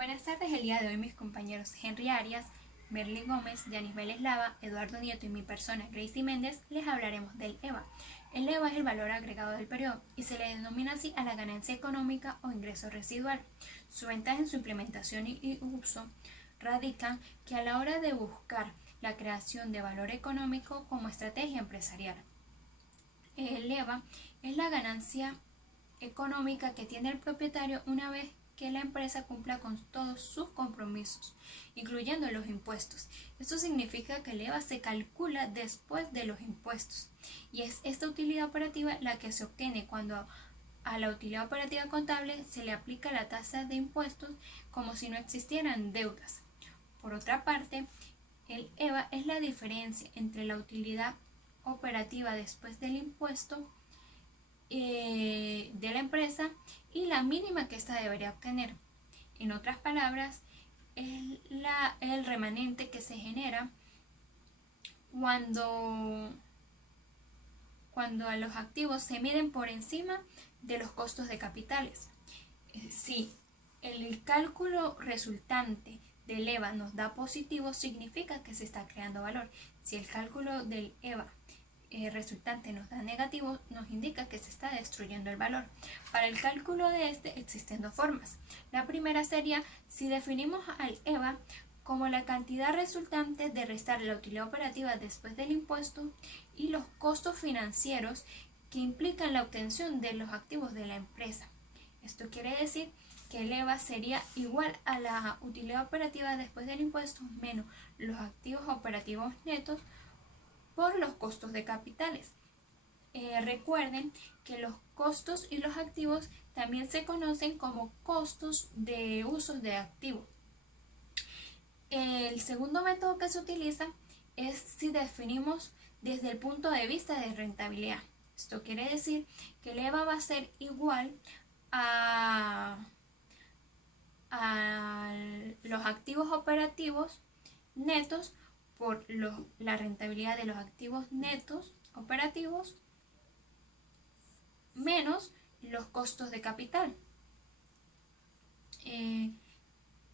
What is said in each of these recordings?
Buenas tardes, el día de hoy mis compañeros Henry Arias, Merly Gómez, Yanis Vélez Lava, Eduardo Nieto y mi persona Gracie Méndez les hablaremos del EVA. El EVA es el valor agregado del periodo y se le denomina así a la ganancia económica o ingreso residual. Su ventaja en su implementación y uso radican que a la hora de buscar la creación de valor económico como estrategia empresarial. El EVA es la ganancia económica que tiene el propietario una vez que la empresa cumpla con todos sus compromisos, incluyendo los impuestos. Esto significa que el EVA se calcula después de los impuestos y es esta utilidad operativa la que se obtiene cuando a la utilidad operativa contable se le aplica la tasa de impuestos como si no existieran deudas. Por otra parte, el EVA es la diferencia entre la utilidad operativa después del impuesto de la empresa y la mínima que ésta debería obtener. En otras palabras, es el remanente que se genera cuando a los activos se miden por encima de los costos de capitales. Si el cálculo resultante del EVA nos da positivo, significa que se está creando valor. Si el cálculo del EVA resultante nos da negativo, nos indica que se está destruyendo el valor. Para el cálculo de este existen dos formas. La primera sería si definimos al EVA como la cantidad resultante de restar la utilidad operativa después del impuesto y los costos financieros que implican la obtención de los activos de la empresa. Esto quiere decir que el EVA sería igual a la utilidad operativa después del impuesto menos los activos operativos netos por los costos de capitales. Recuerden que los costos y los activos también se conocen como costos de uso de activo. El segundo método que se utiliza es si definimos desde el punto de vista de rentabilidad. Esto quiere decir que el EVA va a ser igual a los activos operativos netos por la rentabilidad de los activos netos operativos menos los costos de capital.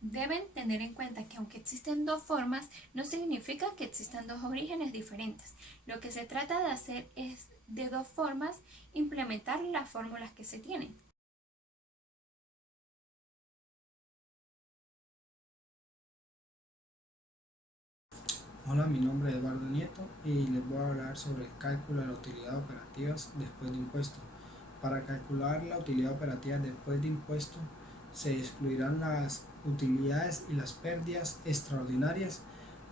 Deben tener en cuenta que aunque existen dos formas, no significa que existan dos orígenes diferentes. Lo que se trata de hacer es de dos formas implementar las fórmulas que se tienen. Hola, mi nombre es Eduardo Nieto y les voy a hablar sobre el cálculo de la utilidad operativas después de impuesto. Para calcular la utilidad operativa después de impuesto se excluirán las utilidades y las pérdidas extraordinarias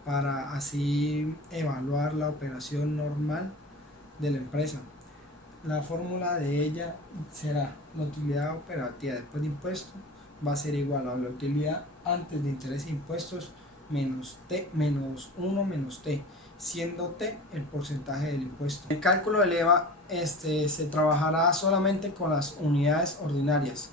para así evaluar la operación normal de la empresa. La fórmula de ella será la utilidad operativa después de impuesto va a ser igual a la utilidad antes de intereses e impuestos menos T menos 1 menos T, siendo T el porcentaje del impuesto. El cálculo del EVA se trabajará solamente con las unidades ordinarias,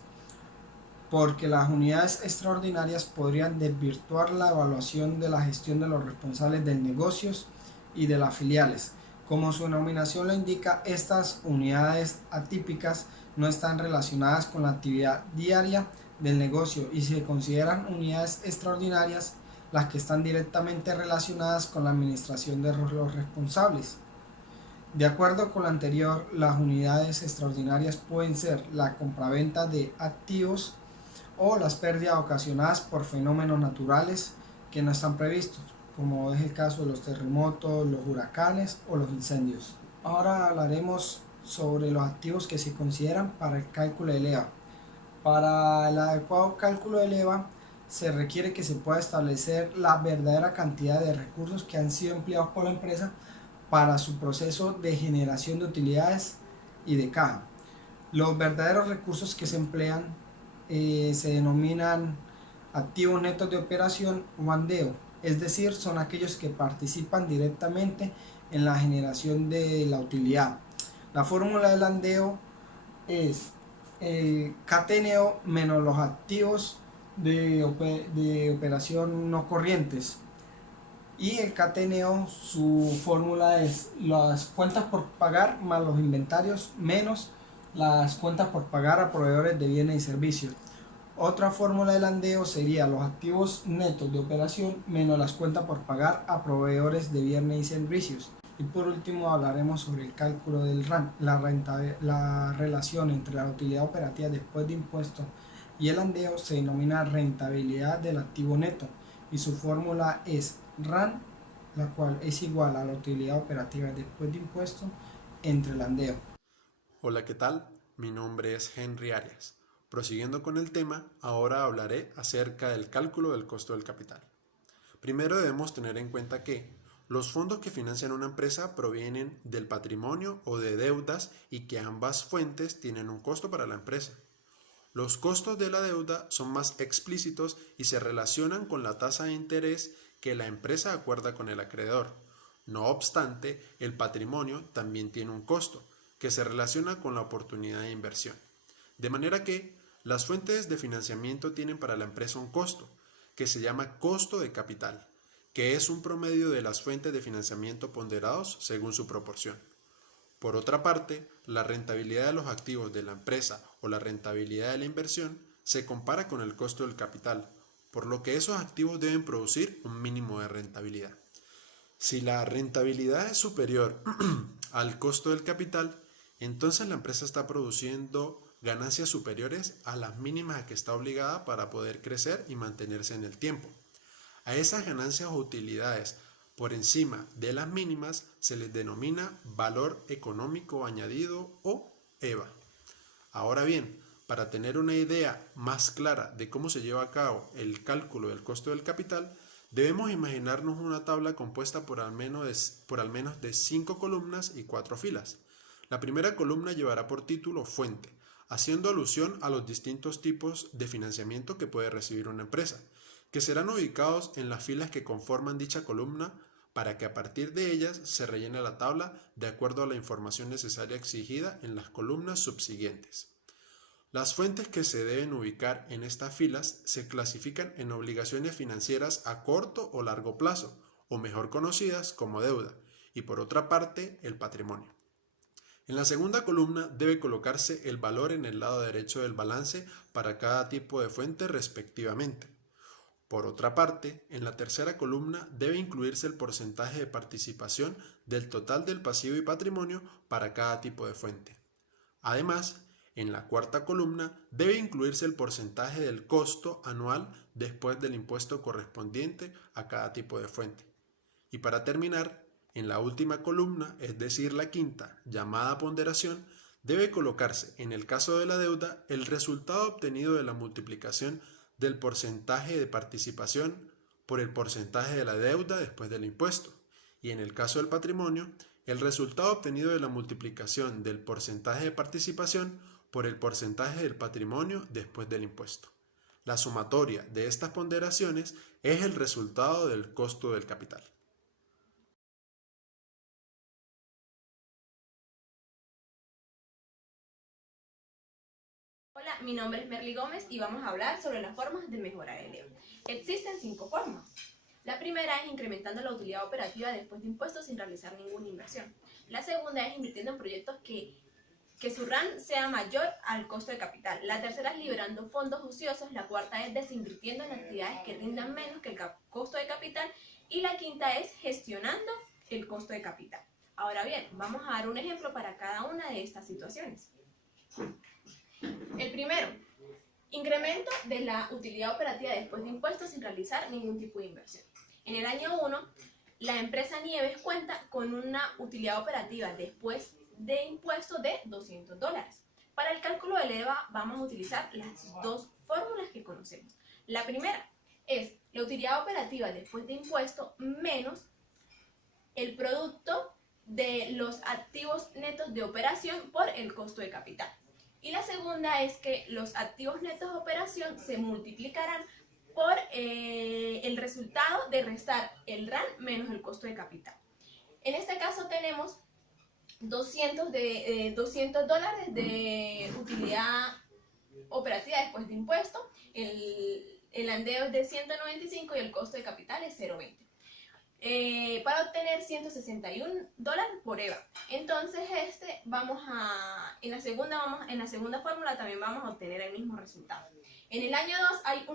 porque las unidades extraordinarias podrían desvirtuar la evaluación de la gestión de los responsables de negocios y de las filiales. Como su denominación lo indica, estas unidades atípicas no están relacionadas con la actividad diaria del negocio y se consideran unidades extraordinarias las que están directamente relacionadas con la administración de los responsables. De acuerdo con lo anterior, las unidades extraordinarias pueden ser la compraventa de activos o las pérdidas ocasionadas por fenómenos naturales que no están previstos, como es el caso de los terremotos, los huracanes o los incendios. Ahora hablaremos sobre los activos que se consideran para el cálculo del EVA. Para el adecuado cálculo del EVA se requiere que se pueda establecer la verdadera cantidad de recursos que han sido empleados por la empresa para su proceso de generación de utilidades y de caja. Los verdaderos recursos que se emplean se denominan activos netos de operación o andeo, es decir, son aquellos que participan directamente en la generación de la utilidad. La fórmula del andeo es el cateneo menos los activos de operación no corrientes, y el cateneo, su fórmula es las cuentas por pagar más los inventarios menos las cuentas por pagar a proveedores de bienes y servicios. Otra fórmula del andeo sería los activos netos de operación menos las cuentas por pagar a proveedores de bienes y servicios. Y por último hablaremos sobre el cálculo del RAN, la relación entre la utilidad operativa después de impuestos y el andeo se denomina rentabilidad del activo neto y su fórmula es RAN, la cual es igual a la utilidad operativa después de impuestos entre el andeo. Hola, ¿qué tal? Mi nombre es Henry Arias. Prosiguiendo con el tema, ahora hablaré acerca del cálculo del costo del capital. Primero debemos tener en cuenta que los fondos que financian una empresa provienen del patrimonio o de deudas y que ambas fuentes tienen un costo para la empresa. Los costos de la deuda son más explícitos y se relacionan con la tasa de interés que la empresa acuerda con el acreedor. No obstante, el patrimonio también tiene un costo, que se relaciona con la oportunidad de inversión. De manera que las fuentes de financiamiento tienen para la empresa un costo, que se llama costo de capital, que es un promedio de las fuentes de financiamiento ponderados según su proporción. Por otra parte, la rentabilidad de los activos de la empresa o la rentabilidad de la inversión se compara con el costo del capital, por lo que esos activos deben producir un mínimo de rentabilidad. Si la rentabilidad es superior al costo del capital, entonces la empresa está produciendo ganancias superiores a las mínimas a que está obligada para poder crecer y mantenerse en el tiempo. A esas ganancias o utilidades por encima de las mínimas se les denomina valor económico añadido o EVA. Ahora bien, para tener una idea más clara de cómo se lleva a cabo el cálculo del costo del capital, debemos imaginarnos una tabla compuesta por al menos de 5 columnas y 4 filas. La primera columna llevará por título Fuente, haciendo alusión a los distintos tipos de financiamiento que puede recibir una empresa, que serán ubicados en las filas que conforman dicha columna para que a partir de ellas se rellene la tabla de acuerdo a la información necesaria exigida en las columnas subsiguientes. Las fuentes que se deben ubicar en estas filas se clasifican en obligaciones financieras a corto o largo plazo, o mejor conocidas como deuda, y por otra parte el patrimonio. En la segunda columna debe colocarse el valor en el lado derecho del balance para cada tipo de fuente respectivamente. Por otra parte, en la tercera columna debe incluirse el porcentaje de participación del total del pasivo y patrimonio para cada tipo de fuente. Además, en la cuarta columna debe incluirse el porcentaje del costo anual después del impuesto correspondiente a cada tipo de fuente. Y para terminar, en la última columna, es decir, la quinta, llamada ponderación, debe colocarse, en el caso de la deuda, el resultado obtenido de la multiplicación del porcentaje de participación por el porcentaje de la deuda después del impuesto. Y en el caso del patrimonio, el resultado obtenido de la multiplicación del porcentaje de participación por el porcentaje del patrimonio después del impuesto. La sumatoria de estas ponderaciones es el resultado del costo del capital. Hola, mi nombre es Merly Gómez y vamos a hablar sobre las formas de mejorar el EVA. Existen 5 formas. La primera es incrementando la utilidad operativa después de impuestos sin realizar ninguna inversión. La segunda es invirtiendo en proyectos que su RAN sea mayor al costo de capital. La tercera es liberando fondos ociosos. La cuarta es desinvirtiendo en actividades que rindan menos que el costo de capital. Y la quinta es gestionando el costo de capital. Ahora bien, vamos a dar un ejemplo para cada una de estas situaciones. El primero, incremento de la utilidad operativa después de impuestos sin realizar ningún tipo de inversión. En el año 1, la empresa Nieves cuenta con una utilidad operativa después de impuestos de $200. Para el cálculo del EVA vamos a utilizar las dos fórmulas que conocemos. La primera es la utilidad operativa después de impuestos menos el producto de los activos netos de operación por el costo de capital. Y la segunda es que los activos netos de operación se multiplicarán por el resultado de restar el RAN menos el costo de capital. En este caso tenemos $200 de utilidad operativa después de impuesto, el andeo es de 195 y el costo de capital es 0,20. para obtener $161 por EVA. Entonces en la segunda fórmula también vamos a obtener el mismo resultado. En el año 2 hay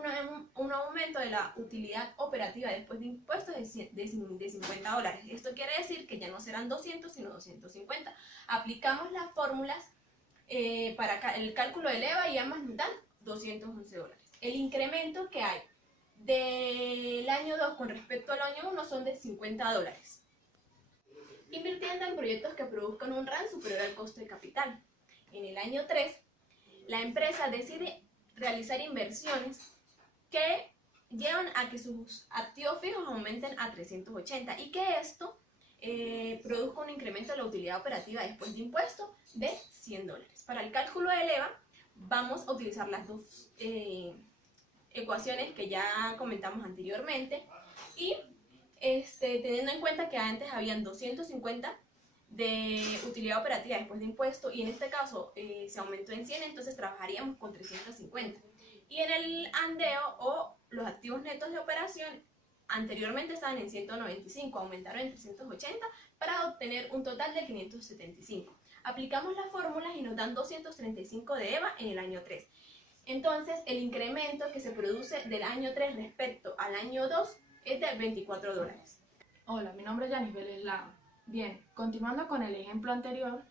un aumento de la utilidad operativa después de impuestos de $50. Esto quiere decir que ya no serán 200 sino 250. Aplicamos las fórmulas para el cálculo del EVA y ambas nos dan $211. El incremento que hay del año 2 con respecto al año 1 son de $50. Invirtiendo en proyectos que produzcan un RAN superior al costo de capital. En el año 3, la empresa decide realizar inversiones que llevan a que sus activos fijos aumenten a 380 y que esto produzca un incremento de la utilidad operativa después de impuestos de $100. Para el cálculo del EVA vamos a utilizar las dos ecuaciones que ya comentamos anteriormente y teniendo en cuenta que antes habían 250 de utilidad operativa después de impuesto y en este caso se aumentó en 100, entonces trabajaríamos con 350. Y en el andeo o los activos netos de operación anteriormente estaban en 195, aumentaron en 380 para obtener un total de 575. Aplicamos las fórmulas y nos dan 235 de EVA en el año 3. Entonces el incremento que se produce del año 3 respecto al año 2 es de $24. Hola, mi nombre es Yanis Vélez Laga. Bien, continuando con el ejemplo anterior,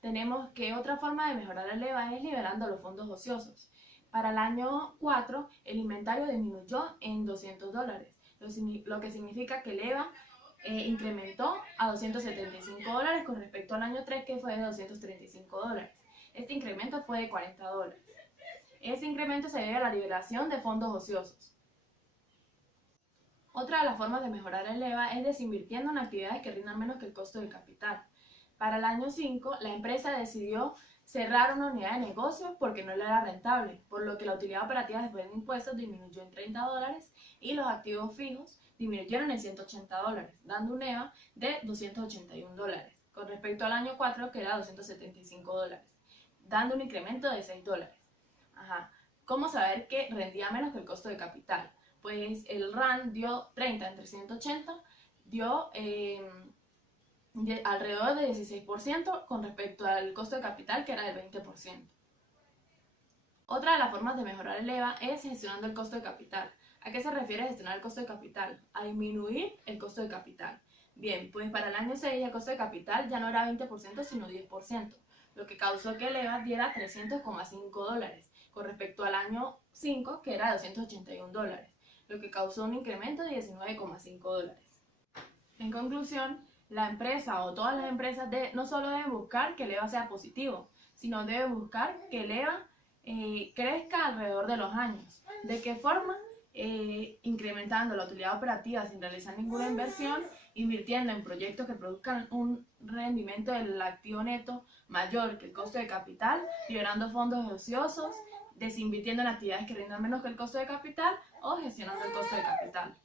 tenemos que otra forma de mejorar el EVA es liberando los fondos ociosos. Para el año 4, el inventario disminuyó en $200, lo que significa que el EVA incrementó a $275 con respecto al año 3, que fue de $235. Este incremento fue de $40. Este incremento se debe a la liberación de fondos ociosos. Otra de las formas de mejorar el EVA es desinvirtiendo en actividades que rindan menos que el costo del capital. Para el año 5, la empresa decidió cerrar una unidad de negocio porque no le era rentable, por lo que la utilidad operativa después de impuestos disminuyó en $30 y los activos fijos disminuyeron en $180, dando un EVA de $281, con respecto al año 4 que era $275, dando un incremento de $6. ¿Cómo saber que rendía menos que el costo de capital? Pues el RAN dio 30 entre 180, dio alrededor de 16% con respecto al costo de capital que era del 20%. Otra de las formas de mejorar el EVA es gestionando el costo de capital. ¿A qué se refiere gestionar el costo de capital? A disminuir el costo de capital. Bien, pues para el año 6 el costo de capital ya no era 20% sino 10%, lo que causó que el EVA diera $300,5 con respecto al año 5 que era $281, lo que causó un incremento de $19,5. En conclusión, la empresa o todas las empresas no solo deben buscar que el EVA sea positivo, sino deben buscar que el EVA crezca alrededor de los años. ¿De qué forma? Incrementando la utilidad operativa sin realizar ninguna inversión, invirtiendo en proyectos que produzcan un rendimiento del activo neto mayor que el costo de capital, liberando fondos ociosos, desinvirtiendo en actividades que rindan menos que el costo de capital o gestionando el costo de capital.